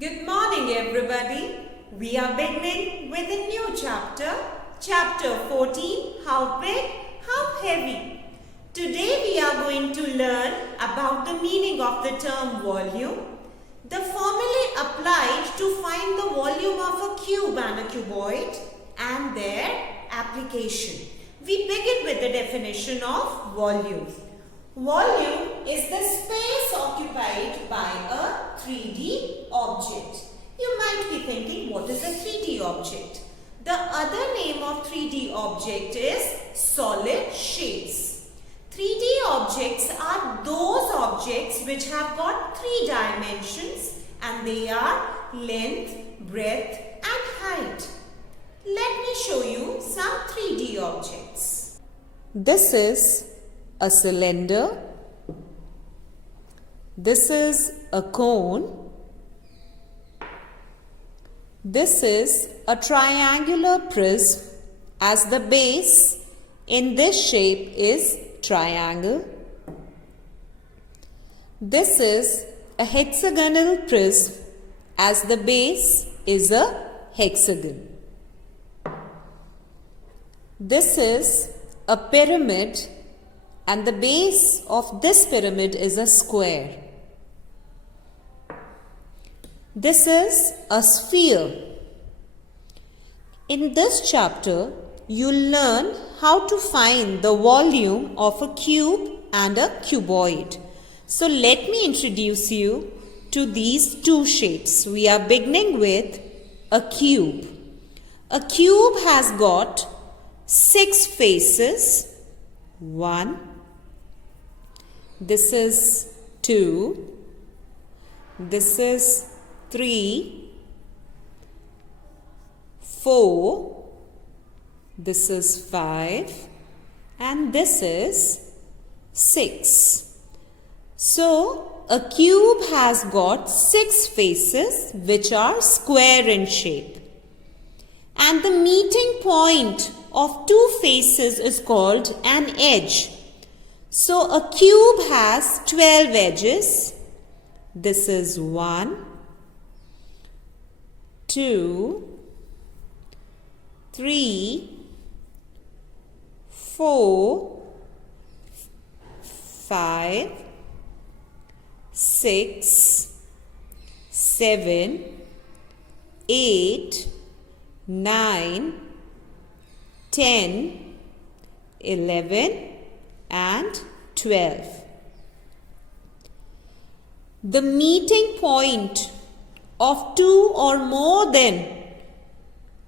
Good morning everybody. We are beginning with a new chapter, chapter 14, how big, how heavy. Today we are going to learn about the meaning of the term volume, the formulae applied to find the volume of a cube and a cuboid and their application. We begin with the definition of volume. Volume is the space occupied by a 3D object. You might be thinking, what is a 3D object? The other name of 3D object is solid shapes. 3D objects are those objects which have got 3 dimensions and they are length, breadth and height. Let me show you some 3D objects. This is a cylinder. This is a cone. This is a triangular prism as the base in this shape is triangle. This is a hexagonal prism as the base is a hexagon. This is a pyramid and the base of this pyramid is a square. This is a sphere. In this chapter, you'll learn how to find the volume of a cube and a cuboid. So let me introduce you to these two shapes. We are beginning with a cube. A cube has got 6 faces. 1. This is 2. This is 3. 4. This is 5. And this is 6. So, a cube has got 6 faces which are square in shape. And the meeting point of 2 faces is called an edge. So a cube has 12 edges. This is 1, 2, 3, 4, 5, 6, 7, 8, 9, 10, 11 and 12. The meeting point of 2 or more than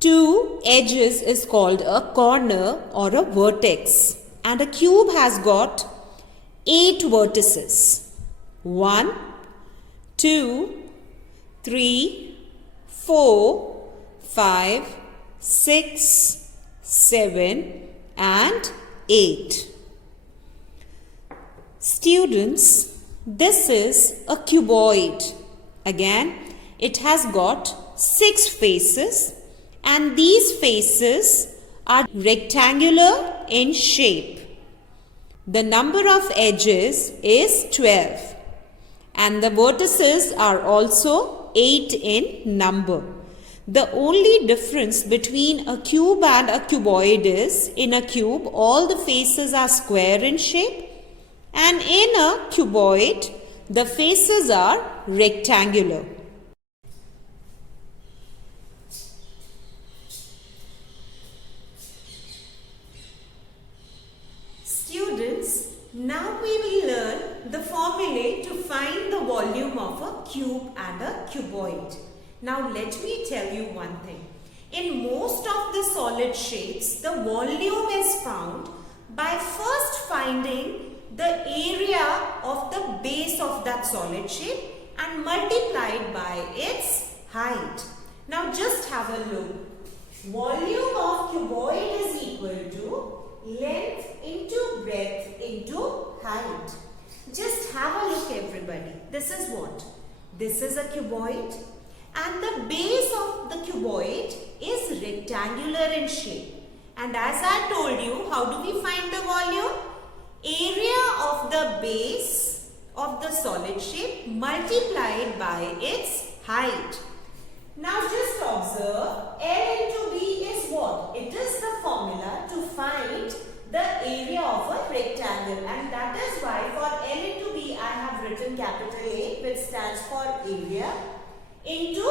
2 edges is called a corner or a vertex. And a cube has got 8 vertices. 1, 2, 3, 4, 5, 6, 7 and 8. Students, this is a cuboid. Again, it has got 6 faces and these faces are rectangular in shape. The number of edges is 12 and the vertices are also 8 in number. The only difference between a cube and a cuboid is, in a cube all the faces are square in shape and in a cuboid the faces are rectangular. Students, now we will learn the formulae to find the volume of a cube and a cuboid. Now let me tell you one thing. In most of the solid shapes, the volume is found by first finding the area of the base of that solid shape and multiplied by its height. Now just have a look. Volume of cuboid is equal to length into breadth into height. Just have a look everybody. This is what? This is a cuboid. And the base of the cuboid is rectangular in shape. And as I told you, how do we find the volume? Area of the base of the solid shape multiplied by its height. Now just observe, L into B is what? It is the formula to find the area of a rectangle, and that is why for L into B I have written capital A, which stands for area, into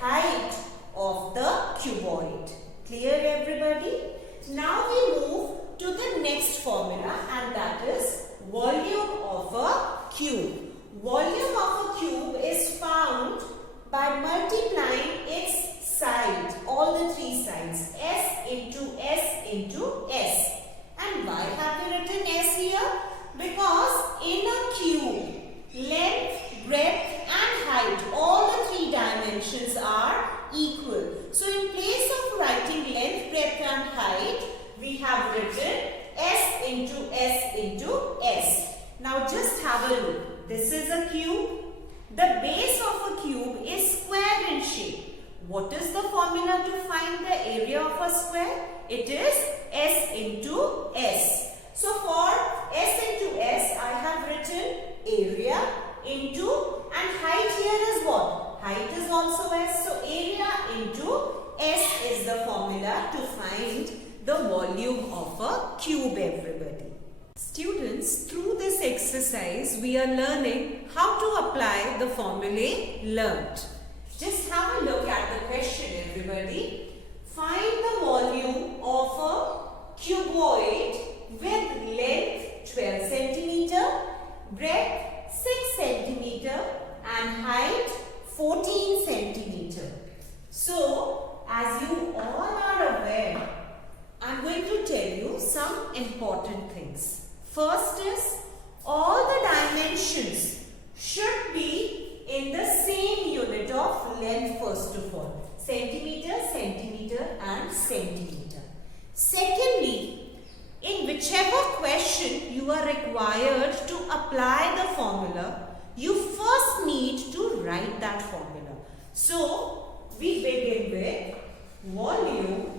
height of the cuboid. Clear everybody? Now we move to the next formula, and that is volume of a cube. Volume of a cube is found by multiplying its side, all the three sides, S into S into S. And why have we written S here? Because in a cube, length, breadth and height, all the three dimensions are equal. So in place of writing length, breadth and height, we have written S into S into S. Now just have a look. This is a cube. The base of a cube is square in shape. What is the formula to find the area of a square? It is S into S. So for S into S, I have written area into, and height here is what? Height is also S. So area into S is the formula to find the volume of a cube, everybody. Students, through this exercise, we are learning how to apply the formulae learnt. Just have a look at the question, everybody. Find the volume of a cuboid with length 12 centimeter, breadth 6 centimeter and height 14 centimeter. So, as you all are aware, I am going to tell you some important things. First is, all the dimensions should be in the same unit of length first of all. Centimeter, centimeter and centimeter. Secondly, in whichever question you are required to apply the formula, you first need to write that formula. So, we begin with volume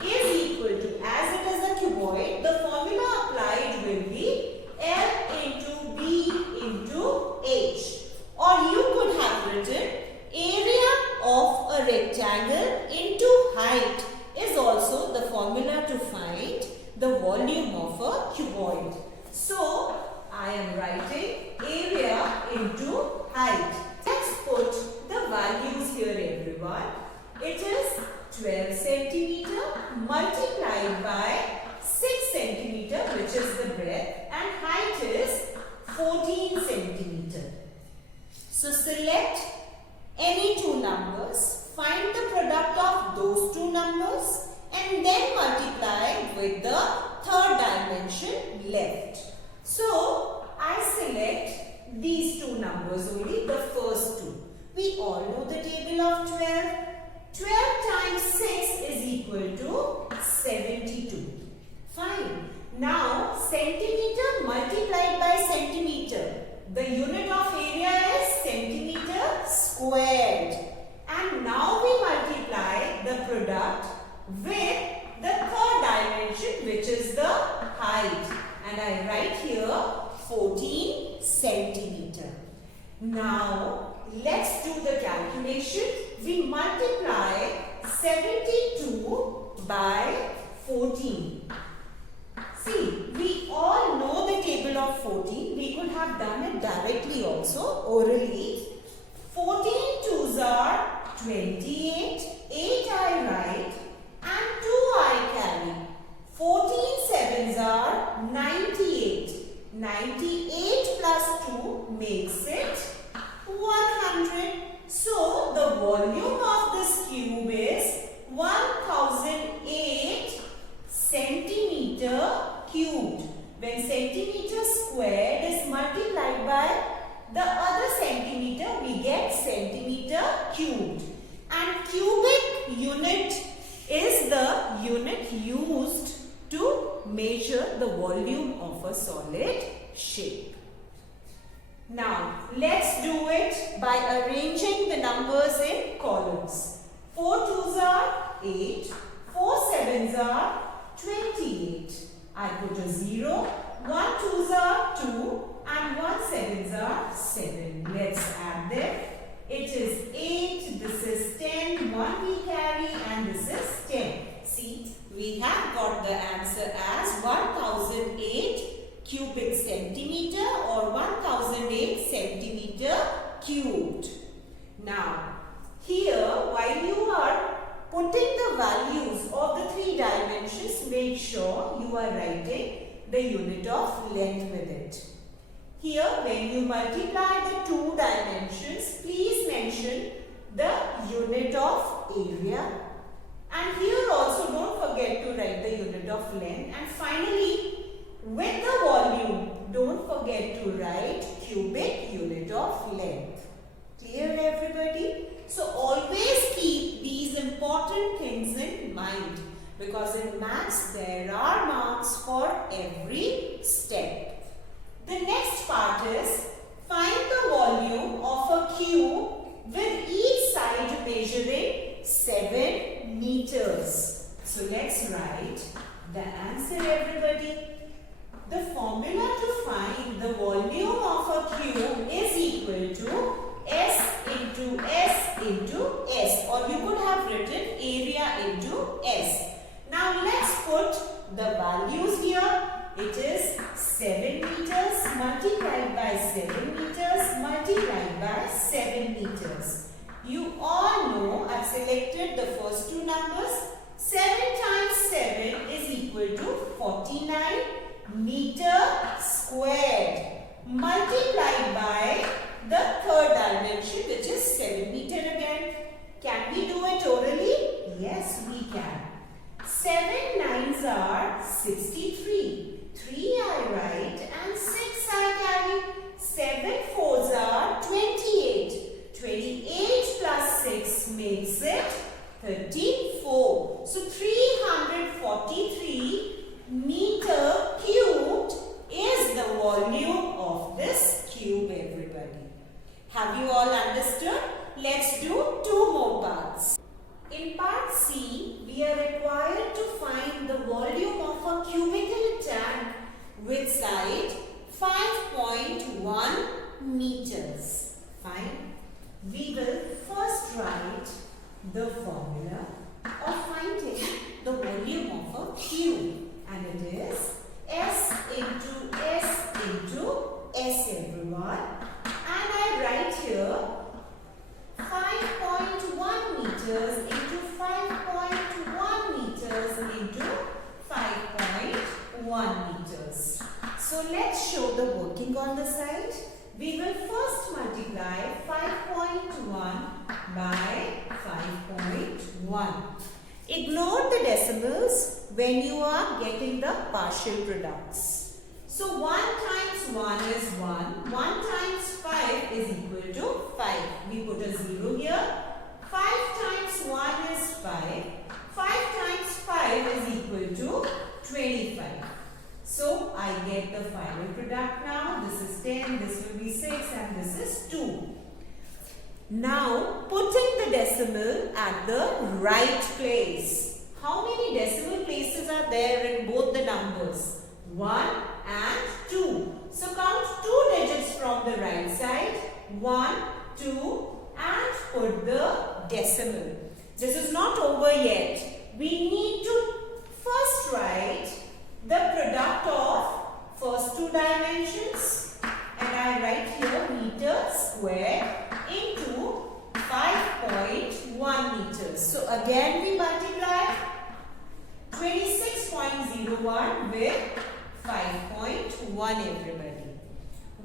is equal to, as it is a cuboid, the formula applied will be L into B into H. Or you could have written area of a rectangle into height is also the formula to find the volume of a cuboid. So, I am writing area into height. Let's put the values here, everyone. It is 12 centimeter multiplied by 6 centimeter, which is the breadth, and height is 14 centimeter. So select any two numbers, find the product of those two numbers and then multiply with the third dimension left. So I select these two numbers only, the first two. We all know the table of 12. 12 times 6 is equal to 72. Fine. Now, centimeter multiplied by centimeter. The unit of area is centimeter squared. And now we multiply the product with the third dimension, which is the height. And I write here 14 centimeter. Now, let's do the calculation. We multiply 72 by 14. See, we all know the table of 14. We could have done it directly also, orally. 14 twos are 28, 8 I write and 2 I carry. 14 sevens are 98. 98 plus 2 makes it 100. So, the volume of this cube is 1008 centimeter cubed. When centimeter squared is multiplied by the other centimeter, we get centimeter cubed. And cubic unit is the unit used to measure the volume of a solid shape. Now, let's do it by arranging the numbers in columns. 4 twos are 8, 4 sevens are 28. I put a 0, 1 twos are 2 and 1 sevens are 7. Let's add them. It is 8, this is 10, 1 we carry and this is 10. See, we have got the answer as 1008 cubic centimeter or 1008 centimeter cubed. Now, here while you are putting the values of the 3 dimensions, make sure you are writing the unit of length with it. Here, when you multiply the 2 dimensions, please mention the unit of area. And here also don't forget to write the unit of length. And finally, with the volume, don't forget to write cubic unit of length. Clear everybody? So always keep these important things in mind, because in maths there are marks for every step. The next part is find the volume of a cube with each side measuring 7 meters. So let's write the answer everybody. The formula to find the volume of a cube is equal to S into S into S, or you could have written area into S. Now let's put the values here. It is 7 meters multiplied by 7 meters multiplied by 7 meters. You all know I've selected the first 2 numbers. 7 times 7 is equal to 49 meter squared multiplied by the third dimension, which is 7 meter again. Can we do it orally? Yes, we can. 7 nines are 63. 3 I write and 6 I carry. 7 fours are 28. 28 plus 6 makes it 34. So 343 meter cubed is the volume of this cube, everybody. Have you all understood? Let's do 2 more parts. In part C, we are required to find the volume of a cubical tank with side 5.1 meters. Fine. We will first write the formula of finding the volume of a cube, and it is S into S into S, everyone. And I write here 5.1 meters into 5.1 meters into 5.1 meters. So let's show the working on the side. We will first multiply 5.1 by 5.1. Ignore the decimals when you are getting the partial products. So 1 times 1 is 1. 1 times 5 is equal to 5. We put a 0 here. 5 times 1 is 5. 5 times 5 is equal to 25. So I get the final product now. This is 10, this will be 6 and this is 2. Now putting the decimal at the right place. How many decimal places are there in both the numbers? 1 and 2. So count 2 digits from the right side. 1, 2 and put the decimal. This is not over yet. We need to first write the product of first 2 dimensions, and I write here meter squared into 5.1 meters. So again we multiply 26.01 with 5.1, everybody.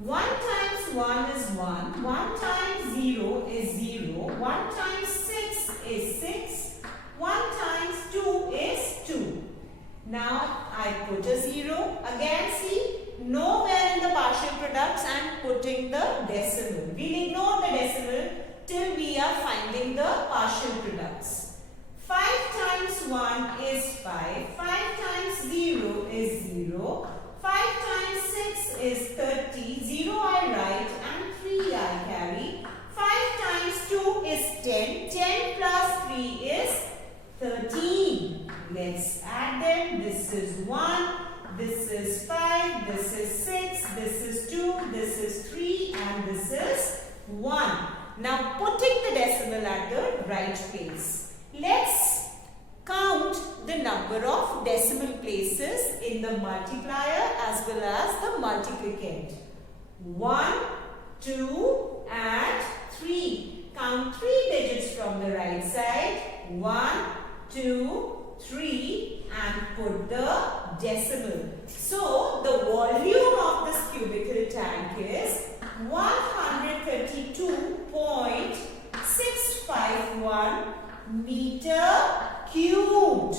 1 times 1 is 1. 1 times 0 is 0. 1 times 6 is 6. 1 times 2 is 2. Now I put a 0. Again see, nowhere in the partial products I am putting the decimal. We'll ignore the decimal till we are finding the partial products. 5 times 1 is 5. 5 times 0 is 0. 5 times 6 is 30. 0 I write and 3 I carry. 5 times 2 is 10. 10 plus 3 is 13. Let's add them. This is 1, this is 5, this is 6, this is 2, this is 3 and this is 1. Now putting the decimal at the right place. Let's count the number of decimal places in the multiplier as well as the multiplicand. 1, 2 and 3. Count 3 digits from the right side. 1, 2, 3 and put the decimal. So the volume of this cubical tank is 132.651 meter cubed.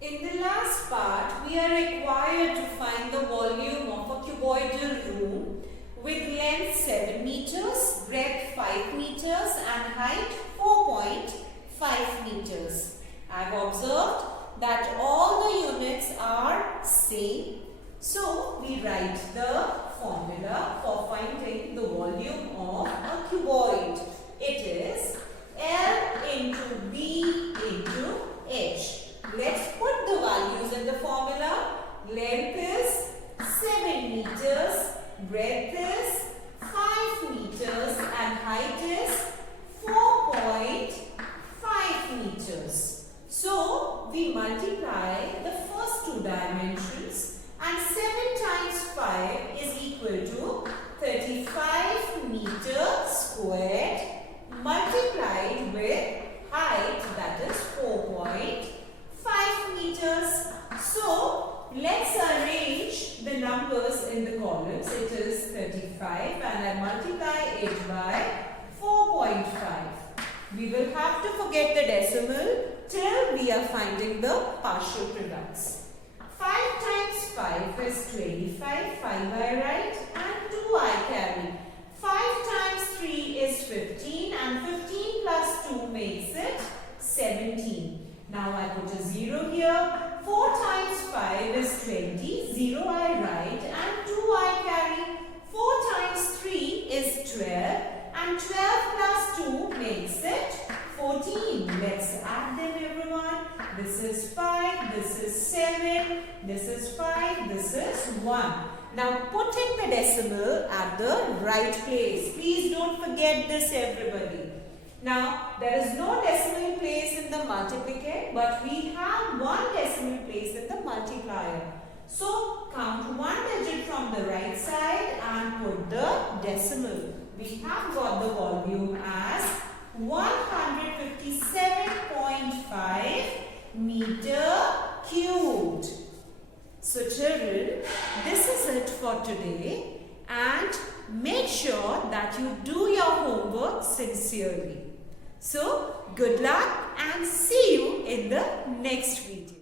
In the last part, we are required to find the volume of a cuboidal room with length 7 meters, breadth 5 meters and height 4.5 meters. I have observed that all the units are same. So we write the formula for finding the volume of a cuboid. It is L into B into H. Let's put the values in the formula. Length is 7 meters, breadth is 5 meters and height is 4.5 meters. So we multiply the first two dimensions and 7 times 5 is equal to 35 meters squared multiplied with height, that is 4.5 meters. So let's arrange the numbers in the columns. It is 35 and I multiply it by 4.5. We will have to forget the decimal till we are finding the partial products. 5 times 5 is 25, 5 I write and 2 I carry. 5 times 3 is 15 and 15 plus 2 makes it 17. Now I put a 0 here. 4 times 5 is 20, 0 I write and 2 I carry. 4 times 3 is 12 and 12 plus 2 makes it 14. Let's add them, everyone. This is 5, this is 7, this is 5, this is 1. Now putting the decimal at the right place. Please don't forget this, everybody. Now there is no decimal place in the multiplicand, but we have one decimal place in the multiplier. So count one digit from the right side and put the decimal. We have got the volume as 157.5 meter cubed. So children, this is it for today and make sure that you do your homework sincerely. So good luck and see you in the next video.